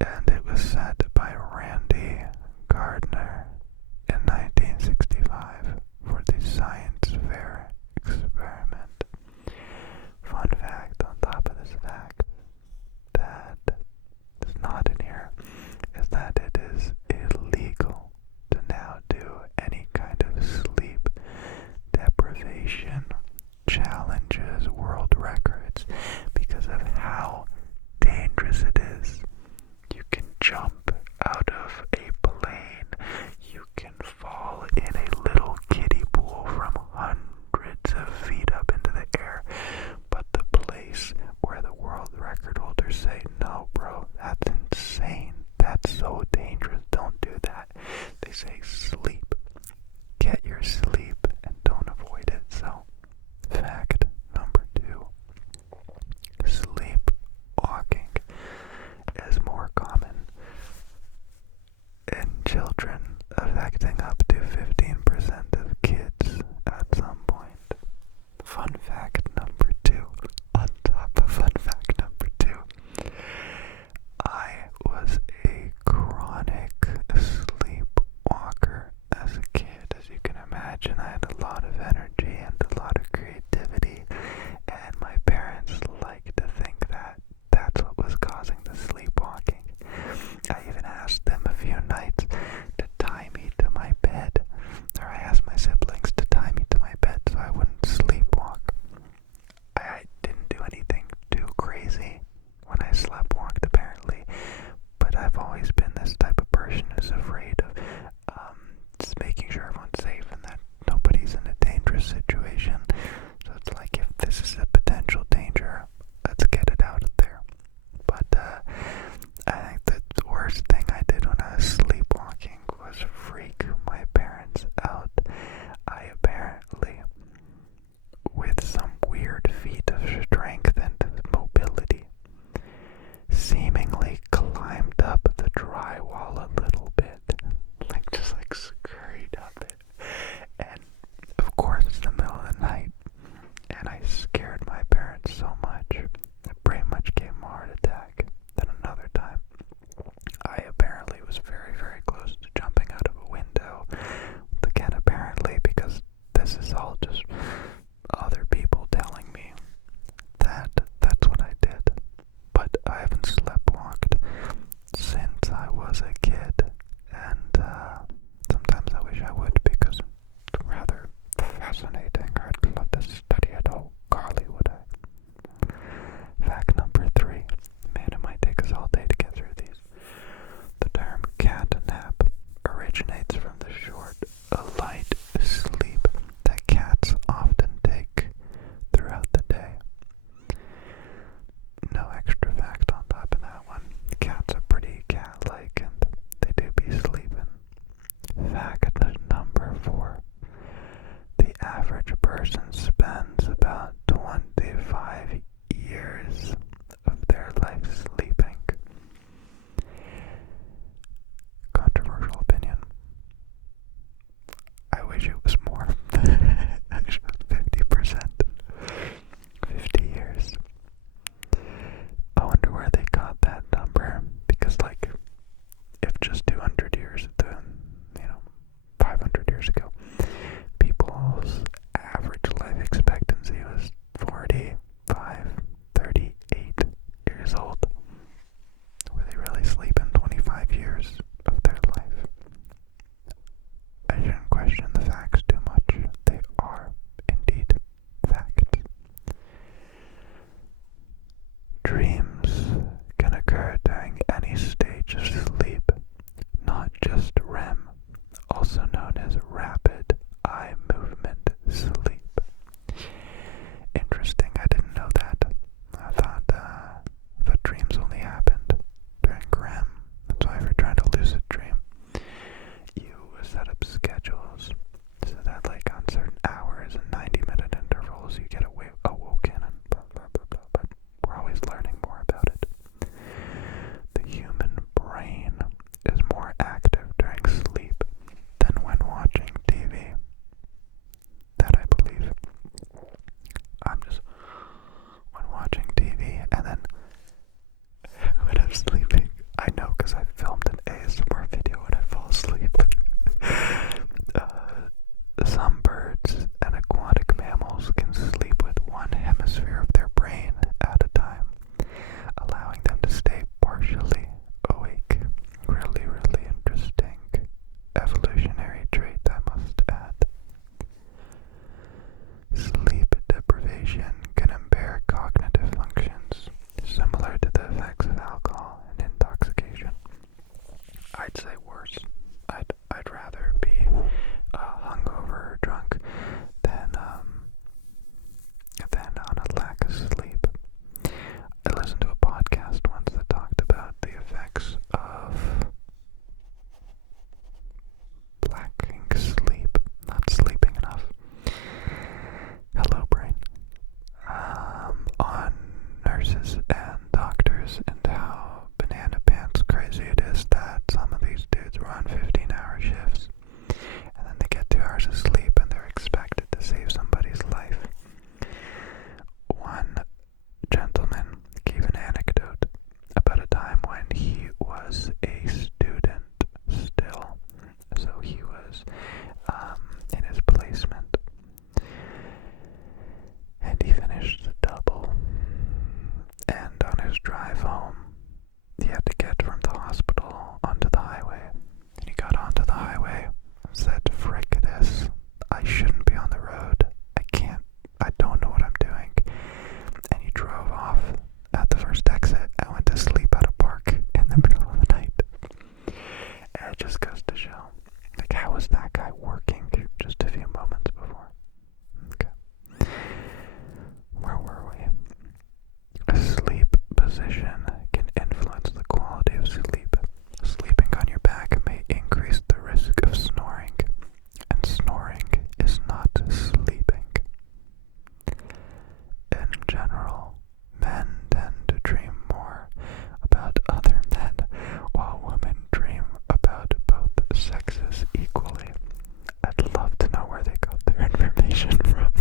and it was set by Randy Gardner in 1965 for the science fair experiment. Fun fact on top of this fact that is not in here is that it is illegal to now do any kind of sleep deprivation challenges, world records, because of how dangerous it is. You can jump out of a plane, you can fall in a little kiddie pool from hundreds of feet up into the air, but the place where the world record holders say, no bro, that's insane, that's so dangerous, don't do that. They say sleep, get your sleep and don't avoid it. So fact number 2, sleepwalking is more common in children, affecting up to 15% of kids at some point. Fun fact number 2, on top of fun fact number 2, I was a chronic sleepwalker as a kid. As you can imagine, I had a lot of energy and a lot of creativity, and my parents liked to think that that's what was causing the sleepwalking. I even asked them a few nights to tie me to my bed, or I asked my siblings to tie me to my bed so I wouldn't sleepwalk. I didn't do anything too crazy when I sleptwalked apparently, but I've always been this type of person who's afraid of just making sure everyone's safe and that nobody's in a dangerous situation. So it's like, if this is a potential danger, let's get it out of there. But I think the worst thing I did when I was sleepwalking was freak my parents out. I apparently, with some weird feat of strength and mobility, seemingly climbed up the drywall a little bit, just scurried up it, and of course it's the middle of the night, and I scared my parents so much, I pretty much gave them a heart attack. Then another time, I apparently was very, very close to jumping out of a window, again apparently because this is all just other people telling me that that's what I did. But I haven't sleptwalked since I was a kid, and sometimes I wish I would because it's rather fascinating. I'd love to study it. Oh, golly, would I? Fact number 3. Man, it might take us all day to get through these. The term cat nap originates from the short, light sleep that cats often take throughout the day. No extra fact on top of that one. Cats are pretty cat-like and they do be sleeping. Fact number 4. The average person spends about 25 years of their life sleeping. Controversial opinion. I wish it was more. I wish it was 50%. 50 years. I wonder where they got that number, because if just 200 years, 500 years ago, people's average life expectancy was 45, 38 years old. Were they really sleeping 25 years of their life? I shouldn't question the facts too much. They are indeed facts. Dreams can occur during any stage of sleep, not just REM, also known as rapid eye movement sleep. Interesting, I didn't know that. I thought dreams only happened during REM. That's why if you're trying to lucid alcohol and intoxication. I'd say worse. I'd rather be hungover or drunk than on a lack of sleep. I listened to a podcast once that talked about the effects of lacking sleep, not sleeping enough. Hello, brain. On nurses and doctors, and how banana pants crazy it is that some of these dudes were on 15-hour shifts, and then they get 2 hours of sleep and they're expected to save somebody's life. One gentleman gave an anecdote about a time when he was a student still. So he was in his placement, and he finished the double, and on his drive home he had to get from the hospital onto the highway, and he got onto the highway and said, "Frick this, I shouldn't be on the road, I don't know what I'm doing," and he drove off at the first exit and went to sleep at a park in the middle of the night. And it just goes to show, like, how was that guy working just a few moments before? Okay. Where were we? A sleep position can influence the quality of sleep. Sleeping on your back may increase the risk of snoring, and snoring is not sleeping. In general, men tend to dream more about other men, while women dream about both sexes equally. I'd love to know where they got their information from.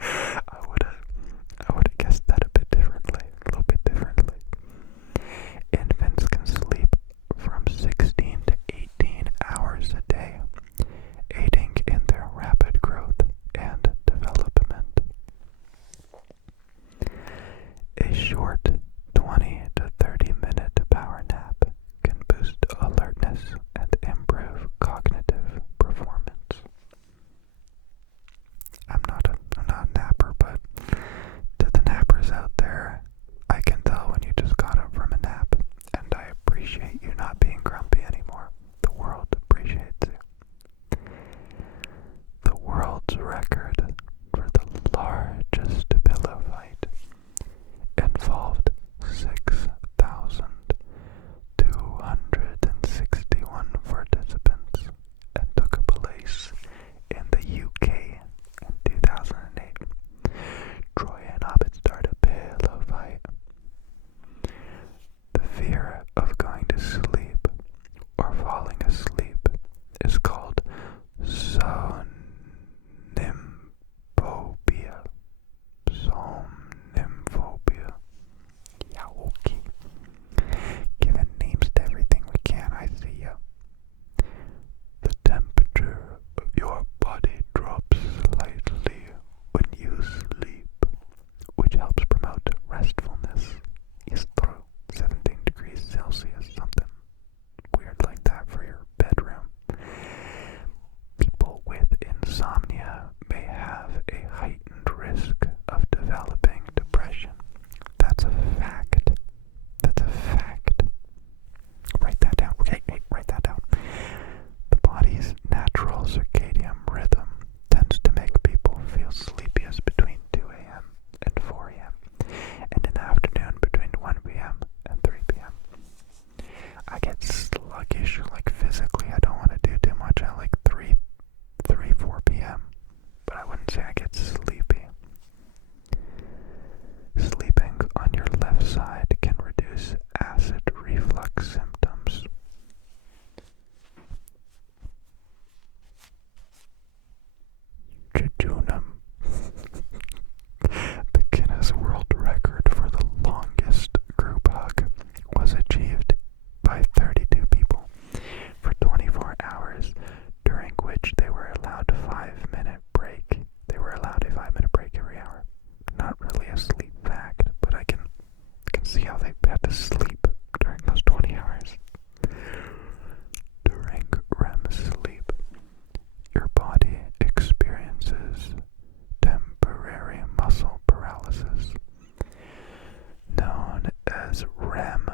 I would have guessed that a little bit differently. Infants can sleep from 16 to 18 hours a day, aiding in their rapid growth and development. A short 20 to 30 minute power nap can boost alertness and improve cognitive performance. I'm not a napper, but to the nappers out there, I can tell when you just got up from a nap, and I appreciate you not being grumpy anymore. The world appreciates you. The world's record for the largest pillow fight involved 6,261 participants and took place in the UK in 2008. Troy and Hobbit start a pillow fight. The fear of going to sleep or falling asleep is called somnamphobia. Somnamphobia. Yeah, okay. Giving names to everything we can, I see ya. The temperature of your body drops slightly when you sleep, which helps promote restfulness. Is true. 17 degrees Celsius, something weird like that for your bedroom. People with insomnia may have a heightened risk of developing depression. That's a fact. That's a fact. Write that down. Okay, write that down. The body's natural circadian rhythm tends to make people feel sleepiest between 2 a.m. and 4 a.m. and in the afternoon between 1 p.m. and 3 p.m. I get sluggish, like physically. I don't want to do too much at like 4 p.m. But I wouldn't say I get sleepy. Sleeping on your left side can reduce acid reflux symptoms. Jejunum. The Guinness World Record for the longest group hug was achieved by 32 people for 24 hours, during which they were allowed a 5-minute break. They were allowed a 5-minute break every hour. Not really a sleep fact, but I can see how they had to sleep during those 20 hours. During REM sleep, your body experiences temporary muscle paralysis, known as REM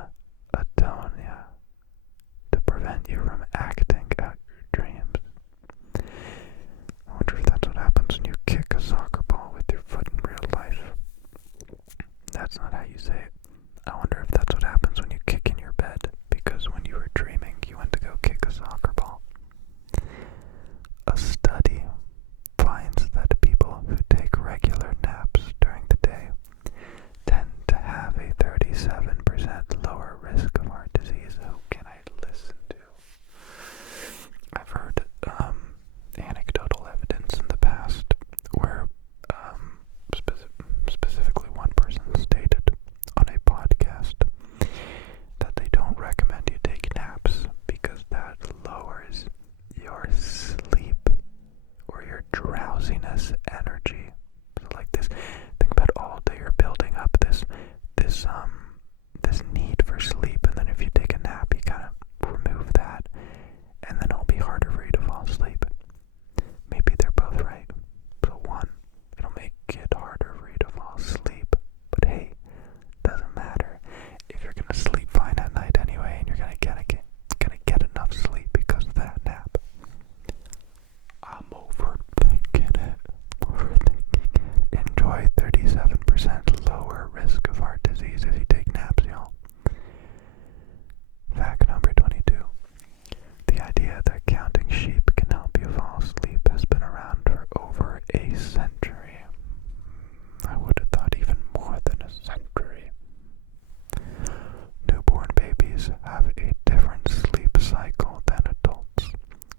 babies have a different sleep cycle than adults,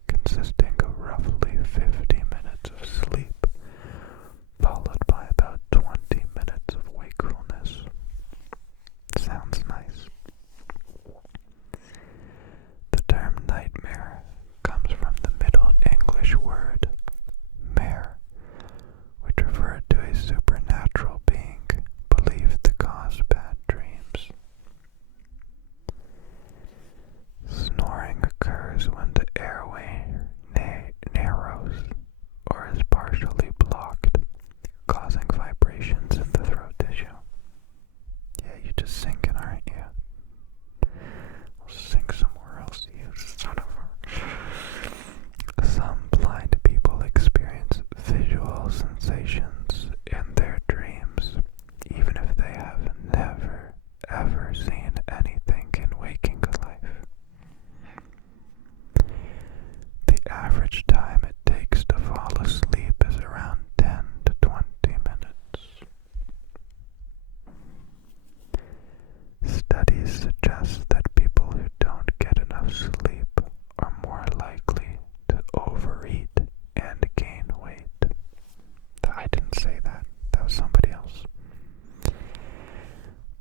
consisting of roughly 50 minutes of sleep, followed by about 20 minutes of wakefulness. Sounds nice. The term nightmare comes from the Middle English word mare, which referred to a supernatural being believed to cause bad dreams. Snoring occurs when the airway narrows or is partially blocked, causing vibrations in the throat tissue. Yeah, you just sinking, aren't you? I'll sink somewhere else, you son of a... Some blind people experience visual sensations in their dreams, even if they have never, ever seen anything in waking life. The average time it takes to fall asleep is around 10 to 20 minutes. Studies suggest that people who don't get enough sleep are more likely to overeat and gain weight. I didn't say that. That was somebody else.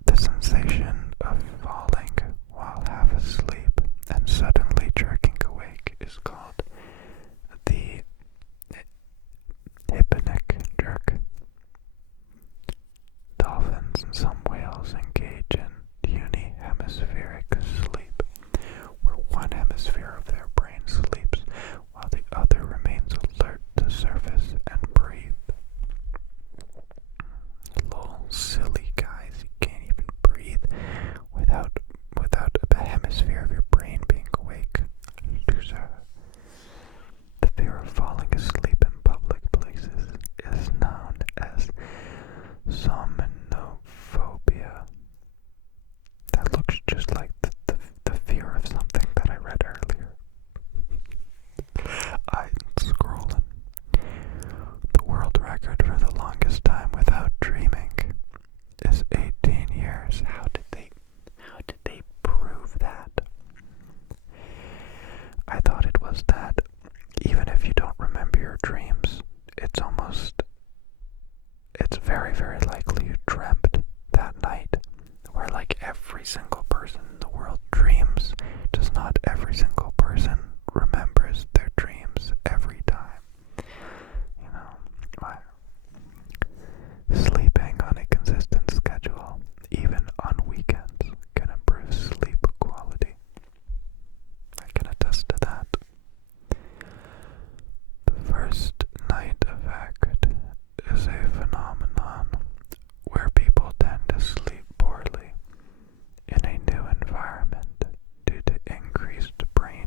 The sensation of falling while half asleep and suddenly jerking awake is called the hypnic jerk. Dolphins and some whales engage in unihemispheric sleep, where one hemisphere of their brain sleeps while the other remains alert to surface and breathe. Lol, silly guys, you can't even breathe without a hemisphere of your brain being awake. Loser. The fear of falling asleep in public places is known as somnophobia. That looks just like the fear of something that I read earlier. I'm scrolling. The world record for the longest time without dreaming is 18 years. How did they prove that? I thought it was that even if you don't remember your dreams, it's very, very likely you dreamt that night, where like every single person in the world dreams, just not every single person remembers their dreams every time. You know, sleeping on a consistent schedule, even on weekends, can improve sleep quality. I can attest to that. The first night effect is a phenomenon where people tend to sleep poorly in a new environment due to increased brain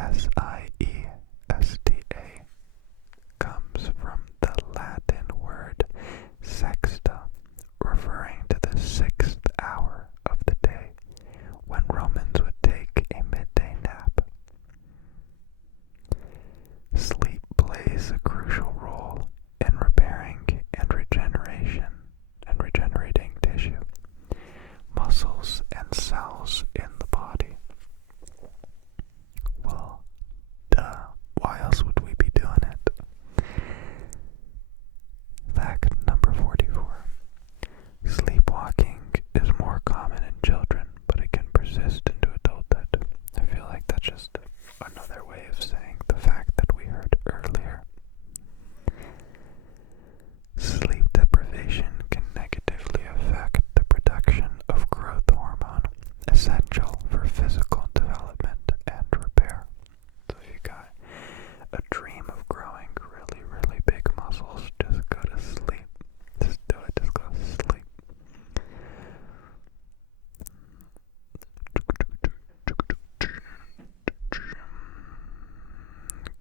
siesta, comes from the Latin word sexta, referring to the 6th hour of the day, when Romans would take a midday nap. Sleep plays a crucial role in repairing and regenerating tissue, muscles, and cells in the body. Well, duh, why else would we be doing it? Fact number 44. Sleepwalking is more common in children, but it can persist into adulthood. I feel like that's just another way of saying the fact that we heard earlier. Sleep deprivation can negatively affect the production of growth hormone, essential for physical development and repair. So if you got a dream of growing really, really big muscles, just go to sleep. Just do it, just go to sleep.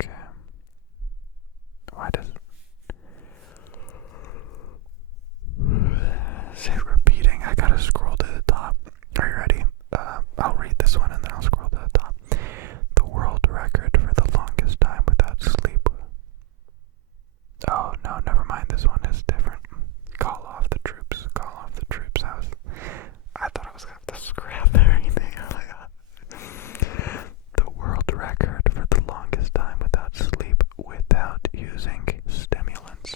Okay. Why does is it repeating? I gotta scroll to the top. Are you ready? I'll read this one and then I'll scroll to the top. The world record for the longest time without sleep. Oh no, never mind. This one is different. Call off the troops. Call off the troops. I thought I was gonna have to scrap everything. Oh my god. The world record for the longest time without sleep, without using stimulants,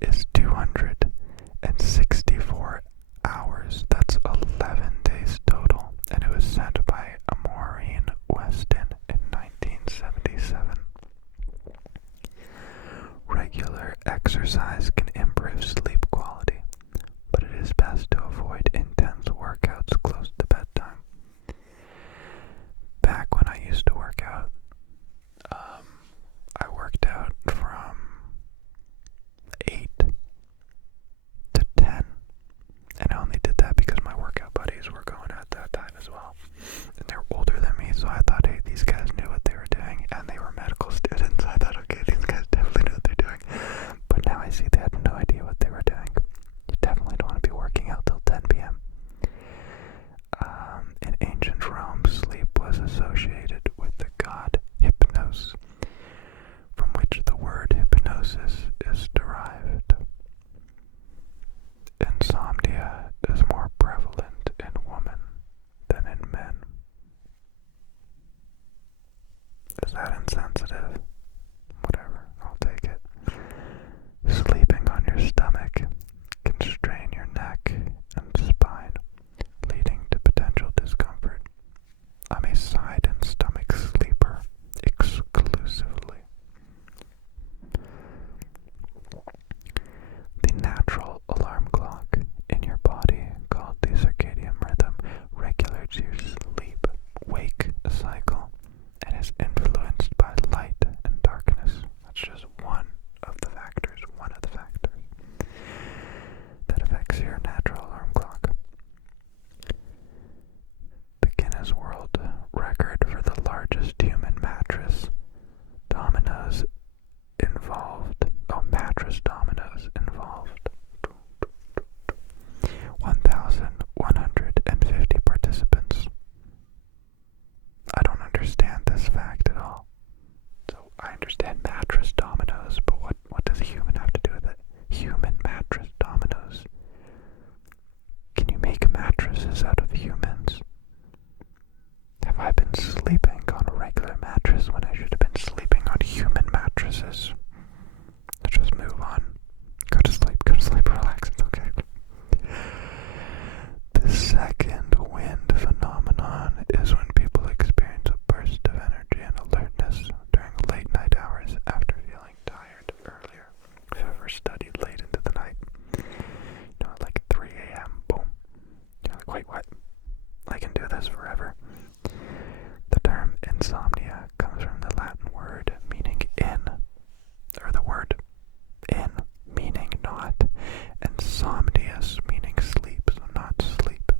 is 264 hours. That's 11 days total, and it was set by Maureen Weston in 1977. Regular exercise can improve sleep quality, but it is best to avoid intense workouts close to bedtime. Back when I used to work out, I worked out from 8 to 10, and I only did that because my workout buddies were going at that time as well, and they were older than me, so I thought, hey, these guys knew what they were doing, and they were medical students. I thought, okay, these guys definitely knew what they're doing, but now I see they had no idea what they were doing. You definitely don't want to be working out till 10 p.m. In ancient Rome, sleep was associated with the god Hypnos, from which the word hypnosis is derived. Insomnia is more prevalent in women than in men. Is that insensitive? Whatever, I'll take it. Sleeping on your stomach can strain your neck and spine, leading to potential discomfort. I'm a side and stomach sleeper exclusively. The natural alarm clock in your body, called the circadian rhythm, regulates your sleep-wake cycle and is influenced by light and darkness. That's just one of the factors that affects your natural alarm clock. The Guinness World Record for the largest human mattress dominoes involved 1,150 participants. I don't understand this fact at all. So I understand mattress dominoes, but what does a human have to do with it? Human mattress dominoes. Can you make mattresses out of humans? Have I been sleeping on a regular mattress when I should have been sleeping on human mattresses? Let's just move on. Go to sleep, relax, it's okay. The second wind phenomenon is when people experience a burst of energy and alertness during late night hours after feeling tired earlier. If you've ever studied late into the night, like 3 a.m., boom. You're like, wait, what? I can do this forever. The term insomnia comes from the Latin word meaning the word in meaning not, and somnius meaning sleep, so not sleep.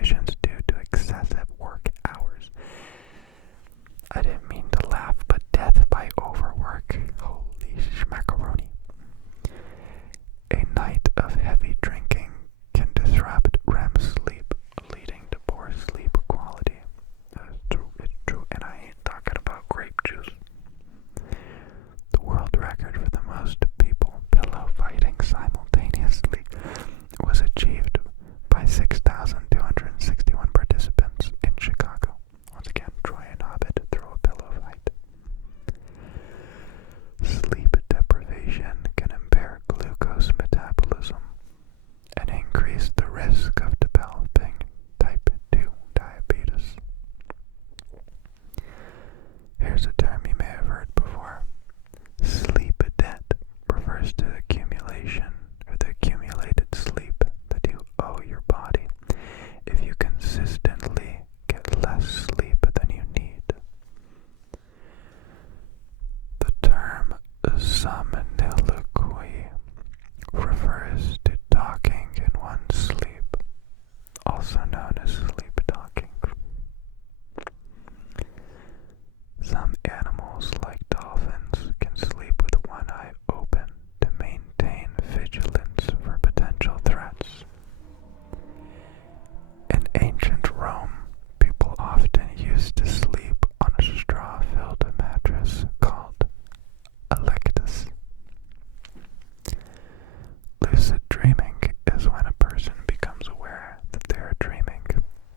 conditions due to excessive work hours. I didn't mean to laugh, but death by overwork. Holy schmackaroni. A night of heavy drinking can disrupt REM sleep, leading to poor sleep quality. It's true, and I ain't talking about grape juice. The world record for the most people pillow fighting simultaneously was achieved by 6,261 participants in Chicago. Once again, Troy and Hobbit throw a pillow fight. Sleep deprivation can impair glucose metabolism and increase the risk of developing type 2 diabetes. Here's a term you may have heard before. Sleep debt refers to the accumulation or the accumulated sleep that you owe your body if you consistently get less sleep than you need. The term somniloquy refers to talking in one's sleep, also known as sleep talking. Some animals, like dolphins, can sleep with one eye open to maintain vigilance for potential threats. In ancient Rome, people often used to sleep on a straw-filled mattress called electus. Lucid dreaming is when a person becomes aware that they are dreaming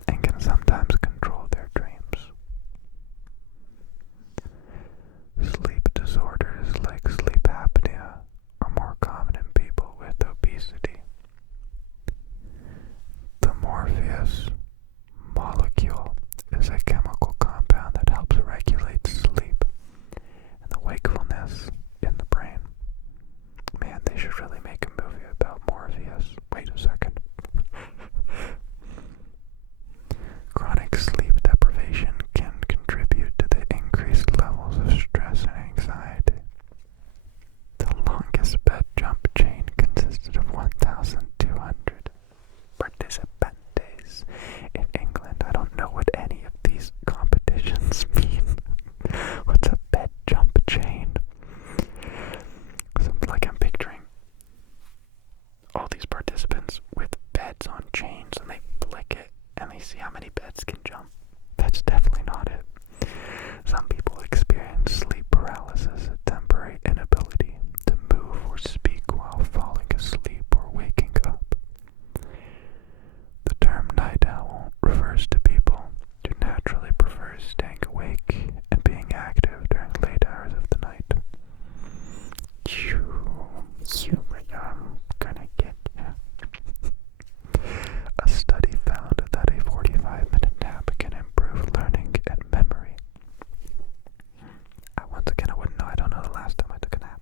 and can sometimes control their dreams. Sleep disorders like sleep apnea are more common in people with obesity. The Morpheus molecule is a chemical compound that helps regulate sleep and the wakefulness in the brain. Man, they should really make a movie about Morpheus. Wait a second. Chronic sleep deprivation can contribute to the increased levels of stress and anxiety. The longest bed jump chain consisted of 1,200 participantes in England. I don't know what any of these competitions mean. What's a bed jump chain? Like I'm picturing all these participants with beds on chains and they flick it and they see how many beds can jump. That's definitely not it. Some people experience sleep paralysis, a temporary inability to move or speak while falling asleep or waking up. The term night owl refers to people who naturally prefer staying awake and being active during late hours of the night. I'm gonna get you. A study found that a 45-minute nap can improve learning and memory. Once again, I wouldn't know. I don't know the last time I took a nap.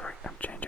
sorry, I'm changing